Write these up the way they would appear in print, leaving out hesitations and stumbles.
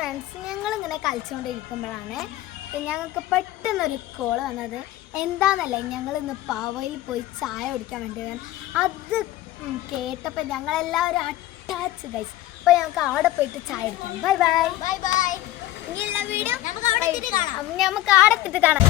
Friends ഞങ്ങളിങ്ങനെ കളിച്ചുകൊണ്ടിരിക്കുമ്പോഴാണ് ഞങ്ങൾക്ക് പെട്ടെന്നൊരു കോൾ വന്നത്. എന്താണെന്നല്ലേ, ഞങ്ങളിന്ന് പാവയിൽ പോയി ചായ കുടിക്കാൻ വേണ്ടി അത് കേട്ടപ്പോൾ ഞങ്ങളെല്ലാവരും അറ്റാച്ച് ഗൈസ്. അപ്പോൾ ഞങ്ങൾക്ക് അവിടെ പോയിട്ട് ചായ കുടിക്കാം. Bye bye bye bye. ഇനിയുള്ള വീഡിയോ നമുക്ക് അവിടെ എത്തിയിട്ട് കാണാം.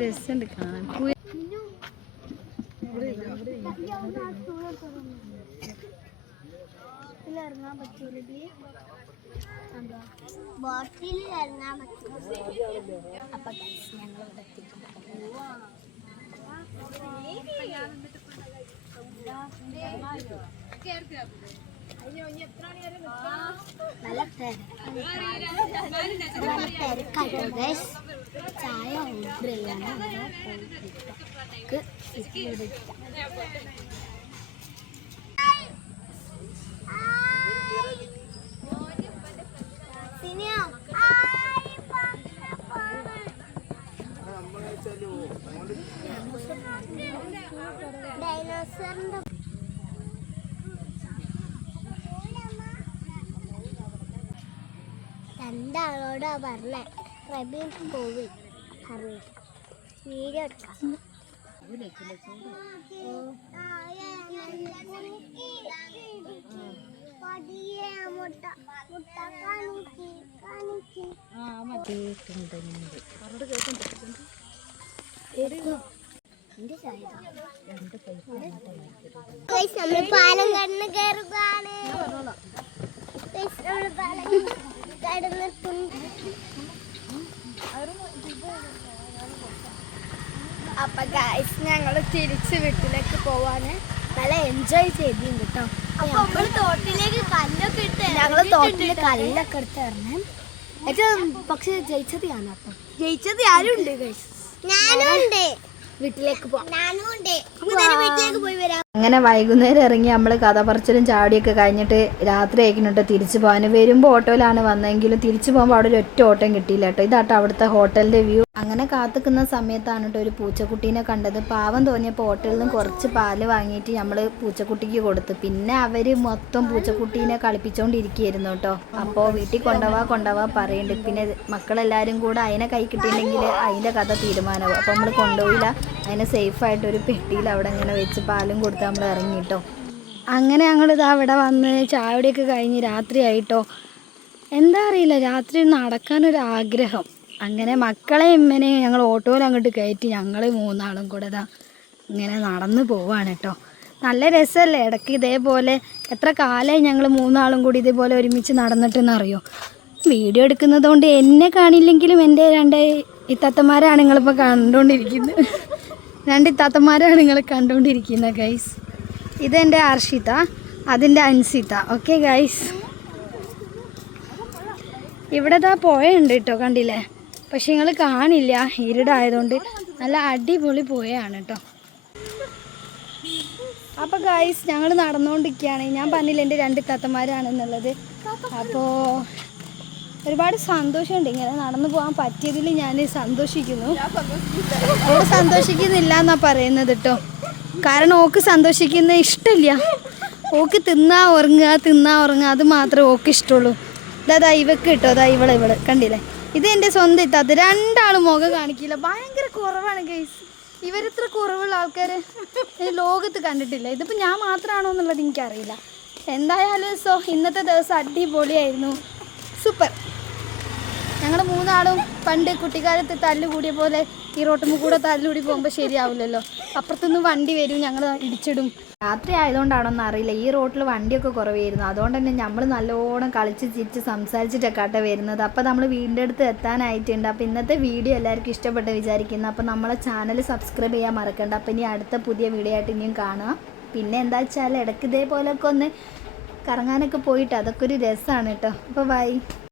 രസമുണ്ട് കാണാൻ. ഇറങ്ങാൻ പറ്റൂലേ, ബോട്ടിൽ ഇറങ്ങാൻ പറ്റൂല. അപ്പൊ ഞങ്ങളിവിടെ നല്ല തിരക്കായിട്ട് ചായ ഓർഡർ ചെയ്യാണ്. ഡൈനോസറിന്റെ രണ്ടാളോടാ പറഞ്ഞേ, റബീൻ പോയി പറഞ്ഞു വീഡിയോ എടുക്കാം. പാലം കടന്ന് കയറുകയാണ്. അപ്പൊ ഗൈസ് ഞങ്ങൾ തിരിച്ച് വീട്ടിലേക്ക് പോവാന് നല്ല എൻജോയ് ചെയ്തിട്ടുണ്ട് കേട്ടോ. ഞങ്ങള് തോട്ടില് കല്ലൊക്കെ എടുത്ത് തരണേ. പക്ഷെ ജയിച്ചത് ഞാനാ കേട്ടോ. ജയിച്ചത് ആരും ഉണ്ട് ഗൈസ്, ഞാനും ഉണ്ട്. വീട്ടിലേക്ക് പോയി വരാം. അങ്ങനെ വൈകുന്നേരം ഇറങ്ങി നമ്മൾ കഥ പറച്ചിലും ചാടിയൊക്കെ കഴിഞ്ഞിട്ട് രാത്രി ആയിക്കുന്നുണ്ട് തിരിച്ചു പോകാൻ. വരുമ്പോൾ ഓട്ടോയിലാണ് വന്നതെങ്കിലും തിരിച്ചു പോകുമ്പോൾ അവിടെ ഒരു ഒറ്റ ഓട്ടം കിട്ടിയില്ല കേട്ടോ. ഇതാട്ടോ അവിടുത്തെ ഹോട്ടലിൻ്റെ വ്യൂ. അങ്ങനെ കാത്തുക്കുന്ന സമയത്താണ് കേട്ടോ ഒരു പൂച്ചക്കുട്ടീനെ കണ്ടത്. പാവം തോന്നിയപ്പോൾ ഹോട്ടലിൽ നിന്ന് കുറച്ച് പാല് വാങ്ങിയിട്ട് നമ്മൾ പൂച്ചക്കുട്ടിക്ക് കൊടുത്തു. പിന്നെ അവർ മൊത്തം പൂച്ചക്കുട്ടീനെ കളിപ്പിച്ചുകൊണ്ടിരിക്കുകയായിരുന്നു കേട്ടോ. അപ്പോൾ വീട്ടിൽ കൊണ്ടുപോവാ പറയുന്നുണ്ട്. പിന്നെ മക്കളെല്ലാവരും കൂടെ അതിനെ കൈ കിട്ടിയിട്ടുണ്ടെങ്കിൽ അതിൻ്റെ കഥ തീരുമാനമാവും. അപ്പോൾ നമ്മൾ കൊണ്ടുപോയില്ല, അതിനെ സേഫായിട്ടൊരു പെട്ടിയിൽ അവിടെ ഇങ്ങനെ വെച്ച് പാലും കൊടുത്ത് നമ്മൾ ഇറങ്ങിട്ടോ. അങ്ങനെ ഞങ്ങളിത് അവിടെ വന്ന് ചായയുടെയൊക്കെ കഴിഞ്ഞ് രാത്രിയായിട്ടോ. എന്താ അറിയില്ല, രാത്രി നടക്കാനൊരാഗ്രഹം. അങ്ങനെ മക്കളെ ഇമ്മനെ ഞങ്ങൾ ഓട്ടോയിൽ അങ്ങോട്ട് കയറ്റി ഞങ്ങൾ മൂന്നാളും കൂടെ ഇതാ ഇങ്ങനെ നടന്നു പോവാണ് കേട്ടോ. നല്ല രസമല്ലേ ഇടയ്ക്ക് ഇതേപോലെ. എത്ര കാലമായി ഞങ്ങൾ മൂന്നാളും കൂടി ഇതേപോലെ ഒരുമിച്ച് നടന്നിട്ടെന്നറിയോ. വീഡിയോ എടുക്കുന്നത് കൊണ്ട് എന്നെ കാണില്ലെങ്കിലും എൻ്റെ രണ്ട് ഇത്താത്തമാരാണ് നിങ്ങളിപ്പോൾ കണ്ടുകൊണ്ടിരിക്കുന്നത്. രണ്ട് ഇത്താത്തമാരാണ് നിങ്ങൾ കണ്ടുകൊണ്ടിരിക്കുന്നത് ഗൈസ്. ഇതെൻ്റെ അർഷിത, അതിൻ്റെ അൻസിത. ഓക്കെ ഗൈസ്, ഇവിടെ ദാ പുഴയുണ്ട് കേട്ടോ, കണ്ടില്ലേ? പക്ഷെ നിങ്ങൾ കാണില്ല, ഇരുടായതുകൊണ്ട്. നല്ല അടിപൊളി പുഴയാണ് കേട്ടോ. അപ്പോൾ ഗൈസ് ഞങ്ങൾ നടന്നുകൊണ്ടിരിക്കുകയാണ്. ഞാൻ പറഞ്ഞില്ല എൻ്റെ രണ്ട് ഇത്താത്തമാരാണെന്നുള്ളത്. അപ്പോൾ ഒരുപാട് സന്തോഷമുണ്ട് ഇങ്ങനെ നടന്നു പോകാൻ പറ്റിയതിൽ. ഞാൻ സന്തോഷിക്കുന്നു. ഓക്ക് സന്തോഷിക്കുന്നില്ല എന്നാണ് പറയുന്നത് കേട്ടോ. കാരണം ഓക്ക് സന്തോഷിക്കുന്ന ഇഷ്ടമില്ല. ഓക്ക് തിന്നാ ഉറങ്ങുക അത് മാത്രമേ ഓക്ക് ഇഷ്ടമുള്ളൂ. ഇതാ ഇവക്ക് കിട്ടോ, അതാ ഇവള് കണ്ടില്ലേ? ഇത് എൻ്റെ സ്വന്തം ഇത്താത്ത. രണ്ടാളും മുഖം കാണിക്കില്ല, ഭയങ്കര കുറവാണ് ഗൈസ്. ഇവരിത്ര കുറവുള്ള ആൾക്കാർ ലോകത്ത് കണ്ടിട്ടില്ല. ഇതിപ്പോൾ ഞാൻ മാത്രമാണോ എന്നുള്ളത് എനിക്കറിയില്ല. എന്തായാലും ഇന്നത്തെ ദിവസം അടിപൊളിയായിരുന്നു, സൂപ്പർ. ഞങ്ങൾ മൂന്നാളും പണ്ട് കുട്ടിക്കാലത്ത് തല്ലുകൂടിയ പോലെ ഈ റോട്ടുമ്പോൾ കൂടെ തല്ലുകൂടി പോകുമ്പോൾ ശരിയാവില്ലല്ലോ. അപ്പുറത്തുനിന്ന് വണ്ടി വരും, ഞങ്ങൾ ഇടിച്ചിടും. രാത്രി ആയതുകൊണ്ടാണോന്ന് അറിയില്ല, ഈ റോട്ടിൽ വണ്ടിയൊക്കെ കുറവായിരുന്നു. അതുകൊണ്ട് തന്നെ നമ്മൾ നല്ലോണം കളിച്ച് ചിരിച്ച് സംസാരിച്ചിട്ടൊക്കെ വരുന്നത്. അപ്പോൾ നമ്മൾ വീടിൻ്റെ അടുത്ത് എത്താനായിട്ടുണ്ട്. അപ്പോൾ ഇന്നത്തെ വീഡിയോ എല്ലാവർക്കും ഇഷ്ടപ്പെട്ട് വിചാരിക്കുന്നു. അപ്പോൾ നമ്മളെ ചാനൽ സബ്സ്ക്രൈബ് ചെയ്യാൻ മറക്കണ്ട. അപ്പോൾ ഇനി അടുത്ത പുതിയ വീഡിയോ ആയിട്ട് ഇനിയും കാണുക. പിന്നെ എന്താ വെച്ചാൽ ഇടയ്ക്ക് ഇതേപോലെയൊക്കെ ഒന്ന് കറങ്ങാനൊക്കെ പോയിട്ട് അതൊക്കെ ഒരു രസമാണ് കേട്ടോ. അപ്പോൾ ബൈ.